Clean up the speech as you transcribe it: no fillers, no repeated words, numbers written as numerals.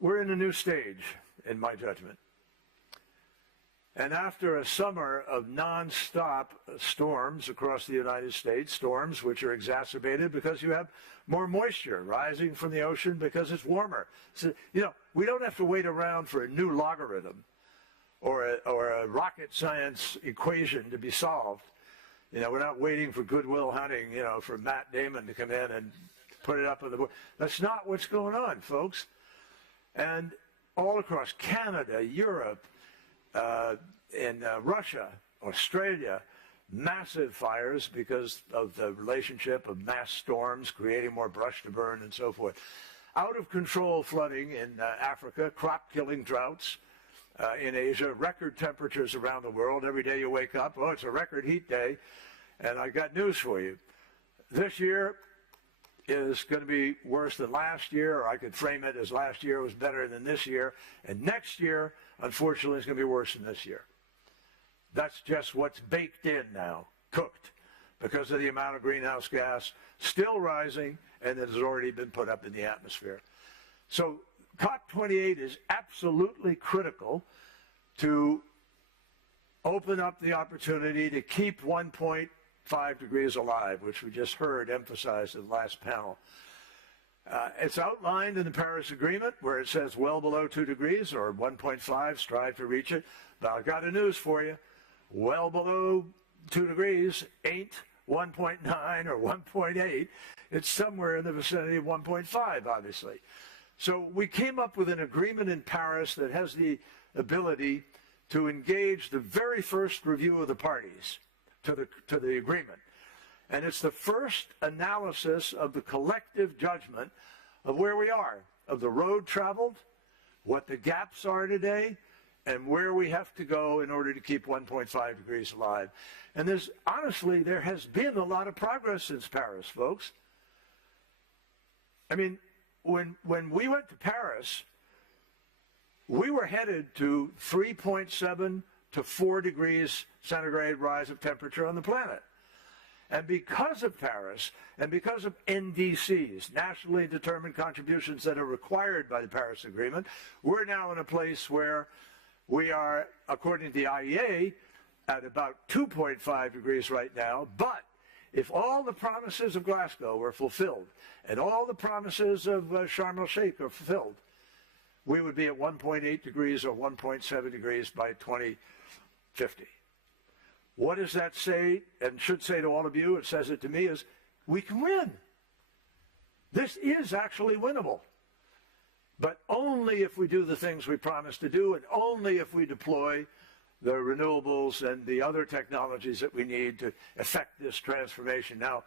we're in a new stage, in my judgment. And after a summer of nonstop storms across the United States, storms which are exacerbated because you have more moisture rising from the ocean because it's warmer. So, we don't have to wait around for a new logarithm or a rocket science equation to be solved. We're not waiting for Goodwill Hunting, for Matt Damon to come in and put it up on the board. That's not what's going on, folks. And all across Canada, Europe, in Russia, Australia, massive fires because of the relationship of mass storms creating more brush to burn and so forth. Out of control flooding in Africa, crop-killing droughts in Asia, record temperatures around the world. Every day you wake up, it's a record heat day. And I got news for you. This year is going to be worse than last year, or I could frame it as last year was better than this year. And next year, unfortunately, is going to be worse than this year. That's just what's baked in now, cooked, because of the amount of greenhouse gas still rising and that has already been put up in the atmosphere. So COP28 is absolutely critical to open up the opportunity to keep 1.5 degrees alive, which we just heard emphasized in the last panel. It's outlined in the Paris Agreement where it says well below 2 degrees or 1.5, strive to reach it. But I've got a news for you. Well below 2 degrees ain't 1.9 or 1.8. It's somewhere in the vicinity of 1.5, obviously. So we came up with an agreement in Paris that has the ability to engage the very first review of the parties to the agreement. And it's the first analysis of the collective judgment of where we are, of the road traveled, what the gaps are today, and where we have to go in order to keep 1.5 degrees alive. And honestly, there has been a lot of progress since Paris, folks. I mean, when we went to Paris, we were headed to 3.7 to 4 degrees centigrade rise of temperature on the planet. And because of Paris, and because of NDCs, nationally determined contributions that are required by the Paris Agreement, we're now in a place where we are, according to the IEA, at about 2.5 degrees right now. But if all the promises of Glasgow were fulfilled, and all the promises of Sharm el-Sheikh are fulfilled, we would be at 1.8 degrees or 1.7 degrees by 2050. What does that say, and should say to all of you, it says it to me, is we can win. This is actually winnable. But only if we do the things we promised to do, and only if we deploy the renewables and the other technologies that we need to effect this transformation. Now,